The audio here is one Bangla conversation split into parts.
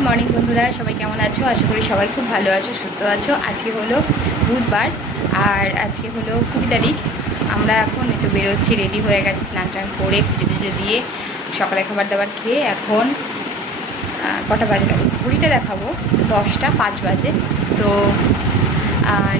গুড মর্নিং বন্ধুরা, সবাই কেমন আছো? আশা করি সবাই খুব ভালো আছো, সুস্থ আছো। আজকে হলো বুধবার আর আজকে হলো 20 তারিখ। আমরা এখন একটু বেরোচ্ছি, রেডি হয়ে গেছি, স্নান টান করে পুজো টুজো দিয়ে সকালে খাবার দাবার খেয়ে এখন কটা বাজে ঘড়িটা দেখাবো, 10টা 5 বাজে। তো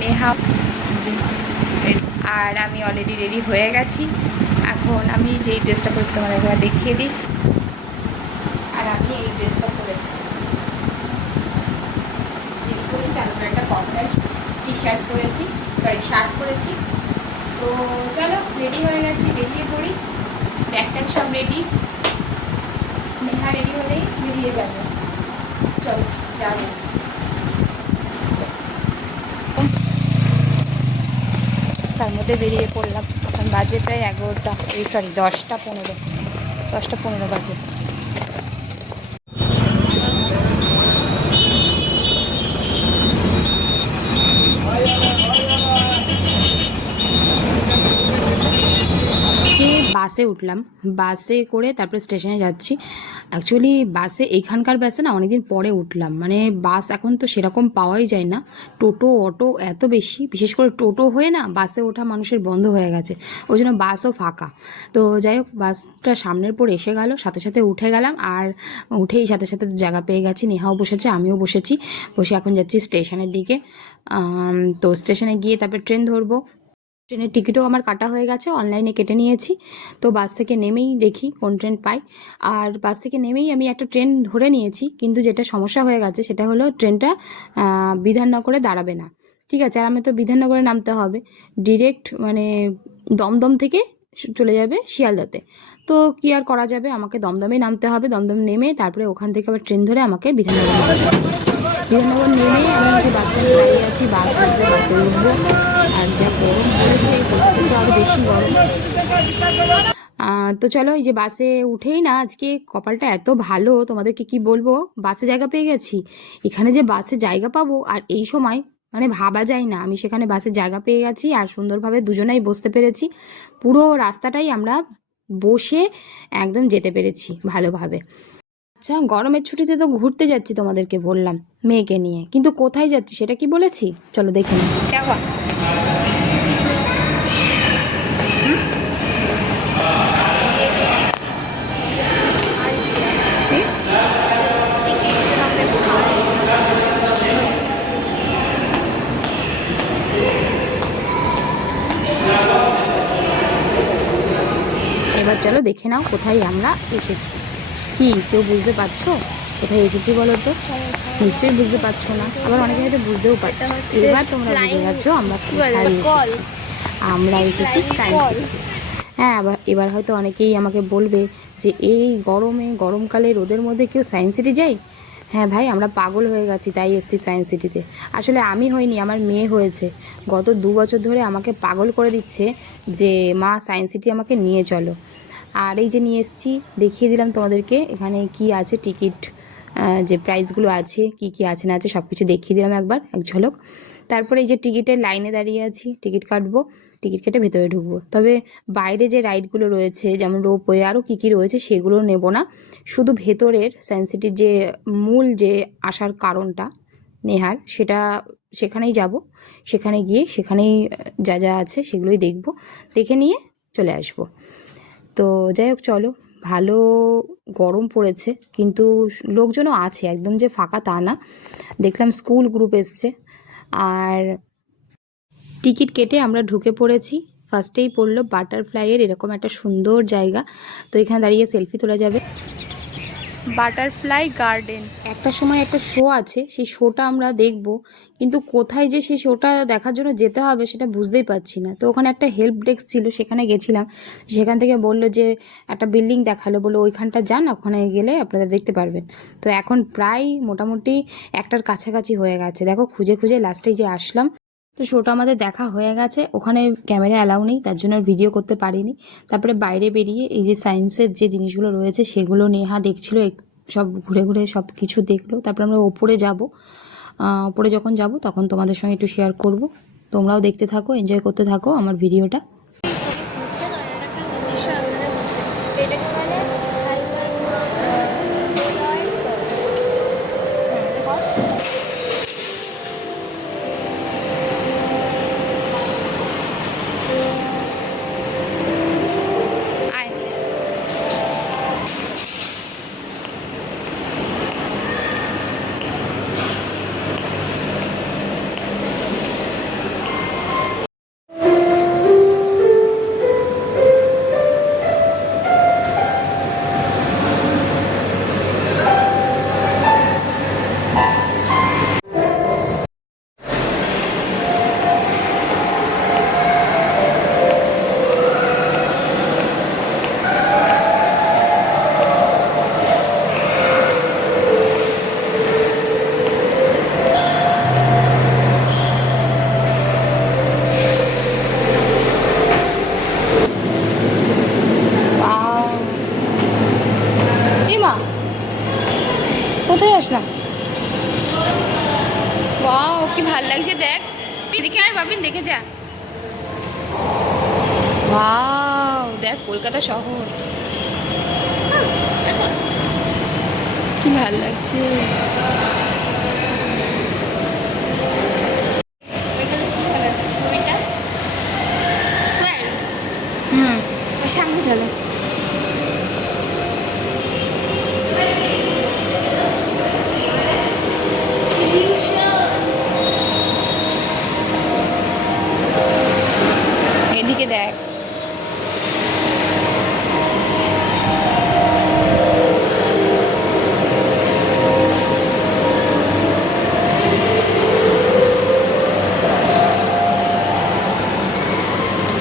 নেহা আর আমি অলরেডি রেডি হয়ে গেছি। এখন আমি যেই ড্রেসটা পরেছি তোমাদের একবার দেখিয়ে দিই। আর আমি এই ড্রেসটা পরেছি, জিন্স পরেছি, তারপরে একটা কটনের টি শার্ট পরেছি, শার্ট পরেছি। তো চলো রেডি হয়ে গেছি, বেরিয়ে পড়ি। ব্যাগ ট্যাগ সব রেডি, নেহা রেডি হলেই বেরিয়ে যাবে। চলো যাবো। তার মধ্যে বেরিয়ে পড়লাম। এখন বাজে প্রায় 11টা, 10টা 15 বাজে। বাসে উঠলাম, বাসে করে তারপরে স্টেশনে যাচ্ছি। অ্যাকচুয়ালি বাসে এইখানকার বাসে না অনেকদিন পরে উঠলাম, মানে বাস এখন তো সেরকম পাওয়াই যায় না। টোটো অটো এত বেশি, বিশেষ করে টোটো হয়ে না বাসে ওঠা মানুষের বন্ধ হয়ে গেছে, ওই জন্য বাসও ফাঁকা। তো যাই হোক, বাসটা সামনের পর এসে গেল, সাথে সাথে উঠে গেলাম। আর উঠেই সাথে সাথে জায়গা পেয়ে গেছি, নেহাও বসেছে, আমিও বসেছি। বসে এখন যাচ্ছি স্টেশনের দিকে। তো স্টেশনে গিয়ে তারপরে ট্রেন ধরবো। ট্রেনের টিকিটও আমার কাটা হয়ে গেছে, অনলাইনে কেটে নিয়েছি। তো বাস থেকে নেমেই দেখি কোন ট্রেন পাই। আর বাস থেকে নেমেই আমি একটা ট্রেন ধরে নিয়েছি, কিন্তু যেটা সমস্যা হয়ে গেছে সেটা হলো ট্রেনটা বিধাননগরে দাঁড়াবে না। ঠিক আছে, আর আমি তো বিধাননগরে নামতে হবে, ডিরেক্ট মানে দমদম থেকে চলে যাবে শিয়ালদাতে। তো কি আর করা যাবে, আমাকে দমদমেই নামতে হবে। দমদম নেমে তারপরে ওখান থেকে আবার ট্রেন ধরে আমাকে বিধাননগর নামতে হবে। বিধাননগর নেমে আমি যে বাস স্ট্যান্ডে দাঁড়িয়ে আছি, বাস ধরতে বাসে উঠবো। আর যা গরম পড়েছে, কলকাতাতে তো আরও বেশি গরম। তো চলো, এই যে বাসে উঠেই না আজকে কপালটা এত ভালো, তোমাদেরকে কি বলবো, বাসে জায়গা পেয়ে গেছি। এখানে যে বাসে জায়গা পাবো আর এই সময়, মানে ভাবা যায় না। আমি সেখানে বাসে জায়গা পেয়ে গেছি আর সুন্দরভাবে দুজনাই বসতে পেরেছি। পুরো রাস্তাটাই আমরা বসে একদম যেতে পেরেছি ভালোভাবে। আচ্ছা, গরমের ছুটিতে তো ঘুরতে যাচ্ছি, তোমাদেরকে বললাম মেয়েকে নিয়ে, কিন্তু কোথায় যাচ্ছি সেটা কি বলেছি? চলো দেখে নিই। এবার চলো দেখে নাও কোথায় আমরা এসেছি। কি কেউ বুঝতে পারছো কোথায় এসেছি বলো তো? নিশ্চয়ই বুঝতে পারছো না, আবার অনেকে হয়তো বুঝতেও পারছো। এবার তোমরা বুঝে গেছো আমরা কোথায় এসেছি। আমরা এসেছি সায়েন্স সিটিতে। হ্যাঁ, এবার হয়তো অনেকেই আমাকে বলবে যে এই গরমে, গরমকালে, রোদের মধ্যে কেউ সায়েন্স সিটি যায়? হ্যাঁ ভাই, আমরা পাগল হয়ে গেছি, তাই এসেছি সায়েন্স সিটিতে। আসলে আমি হইনি, আমার মেয়ে হয়েছে। গত 2 বছর ধরে আমাকে পাগল করে দিচ্ছে যে মা সায়েন্স সিটি আমাকে নিয়ে চলো। আর এই যে নিয়ে এসেছি, দেখিয়ে দিলাম তোমাদেরকে এখানে কি আছে, টিকিট যে প্রাইসগুলো আছে, কি কি আছে না আছে সব কিছু দেখিয়ে দিলাম একবার, এক ঝলক। তারপরে এই যে টিকিটের লাইনে দাঁড়িয়ে আছি, টিকিট কাটবো, টিকিট কেটে ভেতরে ঢুকবো। তবে বাইরে যে রাইডগুলো রয়েছে, যেমন রোপওয়ে, আরও কী কী রয়েছে সেগুলো নেব না। শুধু ভেতরের সায়েন্স সিটির যে মূল যে আসার কারণটা নেহার, সেটা সেখানেই যাব। সেখানে গিয়ে সেখানেই যা যা আছে সেগুলোই দেখব, দেখে নিয়ে চলে আসব। তো যাই হোক, চলো। ভালো গরম পড়েছে, কিন্তু লোকজনও আছে, একদম যে ফাঁকা তা না। দেখলাম স্কুল গ্রুপ এসছে। আর টিকিট কেটে আমরা ঢুকে পড়েছি। ফার্স্টেই পড়লো বাটারফ্লাইয়ের এরকম একটা সুন্দর জায়গা। তো এখানে দাঁড়িয়ে সেলফি তোলা যাবে। বাটারফ্লাই গার্ডেন, একটা সময় একটা শো আছে, সেই শোটা আমরা দেখব, কিন্তু কোথায় যে সেই শোটা দেখার জন্য যেতে হবে সেটা বুঝতেই পারছি না। তো ওখানে একটা হেল্প ডেস্ক ছিল, সেখানে গেছিলাম। সেখান থেকে বললো যে একটা বিল্ডিং দেখালো, বললো ওইখানটা যান, ওখানে গেলে আপনারা দেখতে পারবেন। তো এখন প্রায় মোটামুটি 1টার কাছাকাছি হয়ে গেছে, দেখো খুঁজে খুঁজে লাস্টে যে আসলাম। তো শোটা আমাদের দেখা হয়ে গেছে। ওখানে ক্যামেরা অ্যালাউ নেই, তার জন্য ভিডিও করতে পারিনি। তারপরে বাইরে বেরিয়ে এই যে সায়েন্সের যে জিনিসগুলো রয়েছে সেগুলো নেহা দেখছিল, সব ঘুরে ঘুরে সব কিছু দেখলো। তারপরে আমরা ওপরে যাব, ওপরে যখন যাব তখন তোমাদের সঙ্গে একটু শেয়ার করব। তোমরাও দেখতে থাকো, এনজয় করতে থাকো আমার ভিডিওটা। কোথায় আসলাম? ওয়াও, কি ভাল লাগছে দেখ। এদিকে আয় বাবিন, দেখে যা। ওয়াও, দেখ কলকাতা শহর, কি ভাল লাগছে। হুম, সামনে চলো। এদিকে দেখ।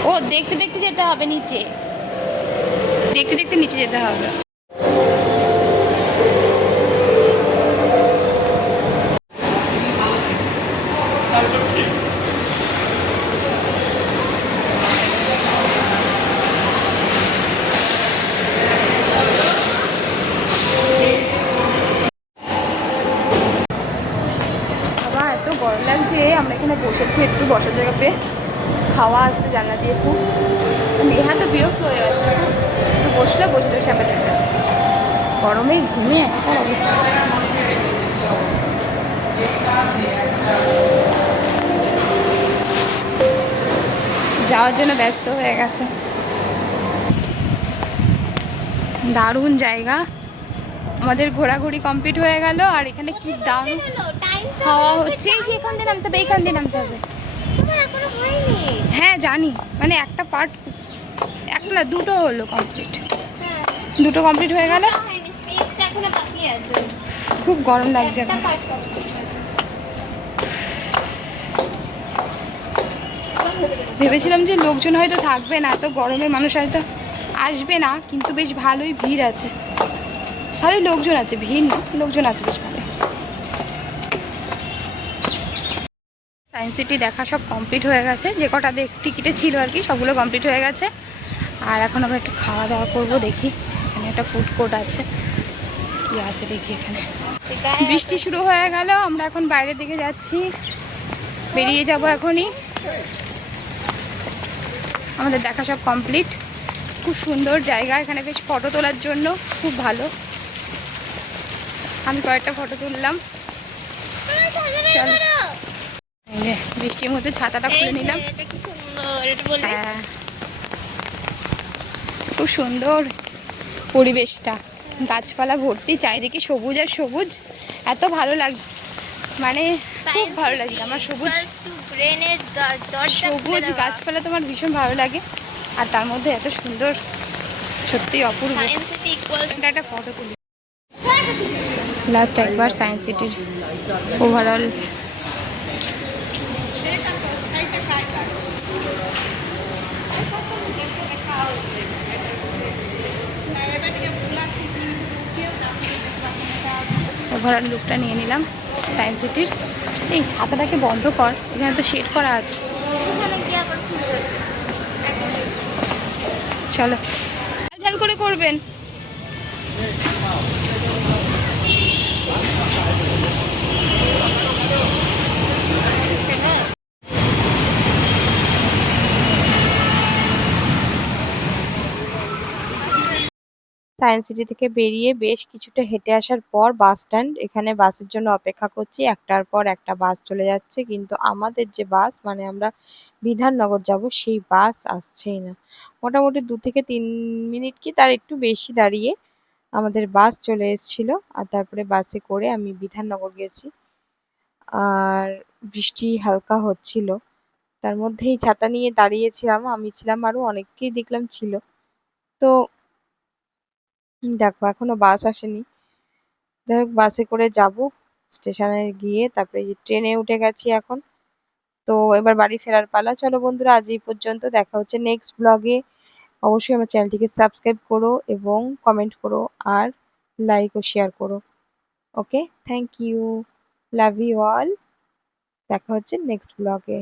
ও দেখতে দেখতে যেতে হবে নিচে, দেখতে দেখতে নিচে যেতে হবে। বাবা এত গরম লাগছে, আমরা এখানে বসেছি একটু বসার জায়গা পেয়ে, হাওয়া আসছে জানলা দিয়ে খুব। নেহা তো বিরক্ত হয়ে গেছে, একটু বসলে বসে বসে আবার চলে যাচ্ছে, গরমে ঘেমে একটা অবস্থা। যাওয়ার জন্য ব্যস্ত হয়ে গেছে। দারুণ জায়গা, আমাদের ঘোরাঘুরি কমপ্লিট হয়ে গেল। আর এখানে কি দারুণ হাওয়া হচ্ছে। এই যে এখান দিয়ে নামতে হবে, এইখান দিয়ে নামতে হবে। হ্যাঁ জানি, মানে একটা পার্ট, একটা না দুটো হলো কমপ্লিট, দুটো কমপ্লিট হয়ে গেল। খুব গরম লাগছে এখন। ভেবেছিলাম যে লোকজন হয়তো থাকবে না, এত গরমে মানুষ হয়তো আসবে না, কিন্তু বেশ ভালোই ভিড় আছে, ভালোই লোকজন আছে, ভিড় না লোকজন আছে বেশ ভালো। সায়েন্স সিটি দেখা সব কমপ্লিট হয়ে গেছে, যে কটা টিকিটে ছিল আর কি সবগুলো কমপ্লিট হয়ে গেছে। আর এখন আমরা একটু খাওয়া দাওয়া করবো, দেখি এখানে একটা ফুড কোর্ট আছে, কি আছে দেখি। এখানে বৃষ্টি শুরু হয়ে গেল, আমরা এখন বাইরের দিকে যাচ্ছি, বেরিয়ে যাব এখনই। আমাদের দেখা সব কমপ্লিট, খুব সুন্দর জায়গা, এখানে বেশ ফটো তোলার জন্য খুব ভালো। আমি কয়েকটা ফটো তুললাম। চলো, এই যে বৃষ্টির মধ্যে ছাতাটা খুলে নিলাম। হ্যাঁ, খুব সুন্দর পরিবেশটা, গাছপালা ভর্তি, চারিদিকে সবুজ আর সবুজ, এত ভালো লাগছে, মানে খুব ভালো লাগছে আমার। সবুজ সবুজ গাছপালা তোমার ভীষণ ভালো লাগে, আর তার মধ্যে এত সুন্দর, সত্যি অপূর্ব। একটা ফটো তুলি লাস্ট একবার সায়েন্স সিটির ওভারঅল। ওভারঅল লুকটা নিয়ে নিলাম সায়েন্স সিটির। এই ছাতাটাকে বন্ধ কর, এখানে তো শেড করা আছে। চলো, ঝাল করে করবেন। সায়েন্স সিটি থেকে বেরিয়ে বেশ কিছুটা হেঁটে আসার পর বাস স্ট্যান্ড, এখানে বাসের জন্য অপেক্ষা করছি, একটার পর একটা বাস চলে যাচ্ছে, কিন্তু আমাদের যে বাস, মানে আমরা বিধাননগর যাব, সেই বাস আসছেই না। মোটামুটি 2 থেকে 3 মিনিট কি তার একটু বেশি দাঁড়িয়ে আমাদের বাস চলে এসেছিল, আর তারপরে বাসে করে আমি বিধাননগর গেছি। আর বৃষ্টি হালকা হচ্ছিল, তার মধ্যেই ছাতা নিয়ে দাঁড়িয়েছিলাম, আমি ছিলাম, আরো অনেকেই দেখলাম ছিল। তো দেখো এখনো বাস আসেনি, যাই হোক বাসে করে যাব স্টেশনে গিয়ে, তারপরে যে ট্রেনে উঠে গেছি এখন। তো এবার বাড়ি ফেরার পালা। চলো বন্ধুরা, আজ এই পর্যন্ত, দেখা হচ্ছে নেক্সট ব্লগে। অবশ্যই আমার চ্যানেলটিকে সাবস্ক্রাইব করো এবং কমেন্ট করো আর লাইক ও শেয়ার করো। Okay, thank you, love you all, দেখা হচ্ছে নেক্সট ব্লগে।